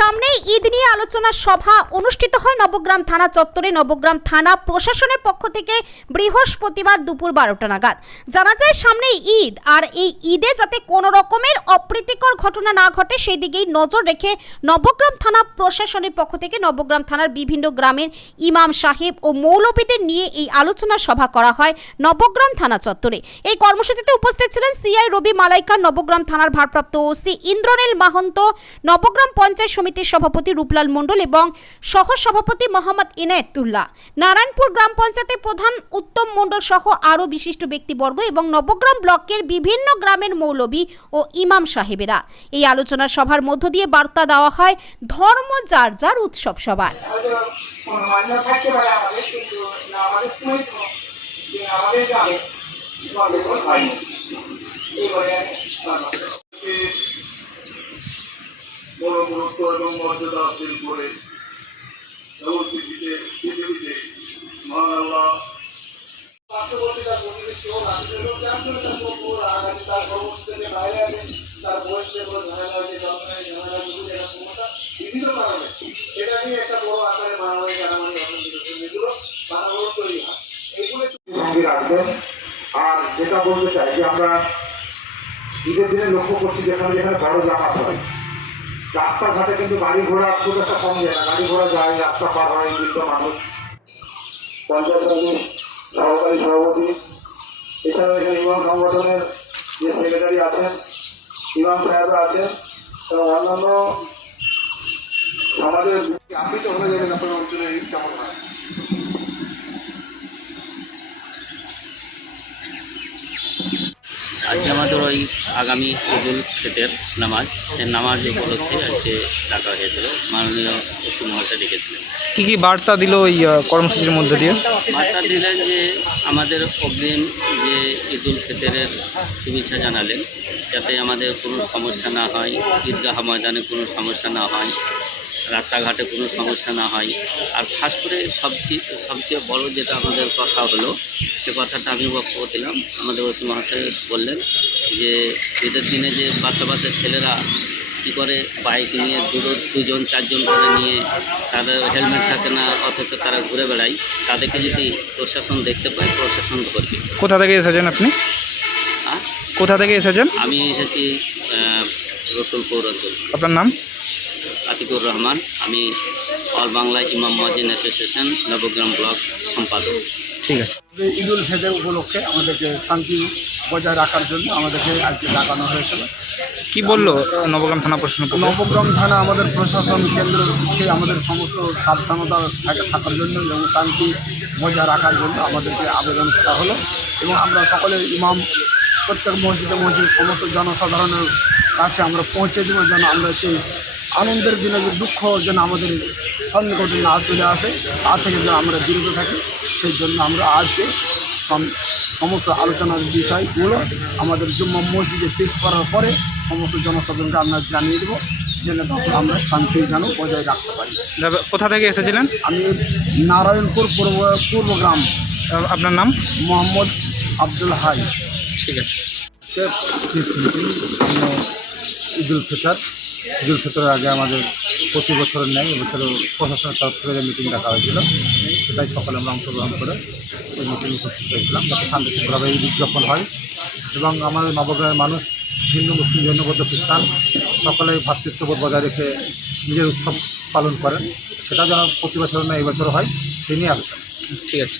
সামনেই ঈদ নিয়ে আলোচনা সভা অনুষ্ঠিত হয় নবগ্রাম থানা চত্বরে। নবগ্রাম থানা প্রশাসনের পক্ষ থেকে বৃহস্পতিবার দুপুর বারোটা নাগাদ। জানা যায় সামনেই ঈদ, আর এই ঈদে যাতে কোনো রকমের অপ্রীতিকর ঘটনা না ঘটে সেই দিকেই নজর রেখে নবগ্রাম থানা প্রশাসনের পক্ষ থেকে নবগ্রাম থানার বিভিন্ন গ্রামের ইমাম সাহেব ও মৌলবীদের নিয়ে এই আলোচনা সভা করা হয় নবগ্রাম থানা চত্বরে। এই কর্মসূচিতে উপস্থিত ছিলেন সিআই রবি মালাইকা নবগ্রাম থানার ভারপ্রাপ্ত ওসি ইন্দ্রনীল মাহন্ত, নবগ্রাম পঞ্চায়েত সমিতির সভাপতি রূপলাল মণ্ডল এবং সহ সভাপতি মোহাম্মদ ইনায়েতুল্লাহ। নারায়ণপুর গ্রাম পঞ্চায়েতের প্রধান উত্তম মণ্ডল সহ আরও বিশিষ্ট ব্যক্তিবর্গ এবং নবগ্রাম ব্লকের বিভিন্ন গ্রামের মৌলবী ও ইমাম সাহেবেরা। এই আলোচনা সভার মধ্য দিয়ে বার্তা দেওয়া হয় ধর্ম যার যার উৎসব সবার। আমাদের বড় গুরুত্ব এবং মর্যাদা হাসিল করে জগৎপৃথিবীতে পৃথিবীতে পার্শ্ববর্তী তার থেকে বাইরে তার সমস্যা বিভিন্ন সেটা নিয়ে একটা বড় আকারে এগুলো আর যেটা বলতে চাই যে আমরা ঈদের দিনে লক্ষ্য করছি যেখানে যেখানে বড় জামাত হয়। রাস্তাঘাটে কিন্তু গাড়ি ঘোড়া খুব একটা কম যায় না। গাড়ি ঘোড়া যায়, রাস্তা পার হয় বৃদ্ধ মানুষ। পঞ্চায়েত সমিতির সভাপতি, এছাড়াও এখানে ইমাম সংগঠনের যে সেক্রেটারি আছেন, ইমাম সাহেবরা আছেন, এবং অন্যান্য সমাজের আপনি তো হয়ে যাবেন আপনার অঞ্চলে কেমন হয় আজকে আমাদের ওই আগামী ঈদুল ফিতর নামাজ। সে নামাজ উপলক্ষে আজকে ডাকা হয়েছিল। মাননীয় পশ্চিম মহাশয় ডেকেছিলেন। কী কি বার্তা দিল ওই কর্মসূচির মধ্যে দিয়ে? বার্তা দিলেন যে আমাদের অগ্রিম যে ঈদুল ফিতরের শুভেচ্ছা জানালেন যাতে আমাদের কোনো সমস্যা না হয় ঈদগাহ ময়দানে কোনো সমস্যা না হয়। রাস্তাঘাটে কোনো সমস্যা না হয়। আর খাস করে সবচেয়ে সবচেয়ে বড় যেটা আমাদের কথা হলো সে কথাটা আমি বক্তব্য দিলাম। আমাদের ওসি মহাশয় বললেন যে ঈদের দিনে যে বাচ্চা বাচ্চা ছেলেরা কী করে বাইক নিয়ে দুটো দুজন চারজন করে নিয়ে তাদের হেলমেট থাকে না অথচ তারা ঘুরে বেড়ায় তাদেরকে যদি প্রশাসন দেখতে পায় প্রশাসন করবে কোথা থেকে এসেছেন আপনি? আর কোথা থেকে এসেছেন? আমি এসেছি রসুলপুর অঞ্চল। আপনার নাম? আতিকুর রহমান আমি অল বাংলা ইমাম মজিন অ্যাসোসিয়েশন নবগ্রাম ব্লক সম্পাদক। ঠিক আছে। ঈদ উল ফিতর উপলক্ষে আমাদেরকে শান্তি বজায় রাখার জন্য আমাদেরকে আজকে ডাকানো হয়েছিল। কি বলল নবগ্রাম থানা প্রশ্ন নবগ্রাম থানা আমাদের প্রশাসন কেন্দ্র থেকে আমাদের সমস্ত সাবধানতা থাকা- থাকার জন্য এবং শান্তি বজায় রাখার জন্য আমাদেরকে আবেদন করা হলো এবং আমরা সকলে ইমাম প্রত্যেক মসজিদে মসজিদ সমস্ত জনসাধারণের কাছে আমরা পৌঁছে দেবো যেন আমরা সেই আনন্দের দিনে যে দুঃখ যেন আমাদের সন্নিকটে না চলে আসে তা থেকে যেন আমরা বিরত থাকি সেই জন্য আমরা আজকে সমস্ত আলোচনার বিষয়গুলো আমাদের জুম্মা মসজিদে পেশ করার পরে সমস্ত জনসাধারণকে আমরা জানিয়ে দেবো যেন তখন আমরা শান্তি যেন বজায় রাখতে পারি। দাদা কোথা থেকে এসেছিলেন? আমি নারায়ণপুর পূর্ব পূর্বগ্রাম আপনার নাম? মোহাম্মদ আব্দুল হাই। ঠিক আছে। ঈদুল ফিতর। ঈদুল ফিতরের আগে আমাদের প্রতি বছরের ন্যায় এবছরও প্রশাসনের তরফ থেকে যে মিটিং ডাকা হয়েছিল, সেটাই সকালে আমরা অংশগ্রহণ করে ওই মিটিং উপস্থিত হয়েছিলাম। যাতে শান্তিপূর্ণভাবে এই বিজ্ঞাপন হয় এবং আমাদের নবগ্রামের মানুষ, হিন্দু, মুসলিম, জৈনবদ্ধ, খ্রিস্টান সকলেই ভ্রাতৃত্ববোধ বজায় রেখে নিজের উৎসব পালন করেন। সেটা যেন প্রতি বছরের ন্যায় এবছরও হয় সেই নিয়ে আলোচনা। ঠিক আছে।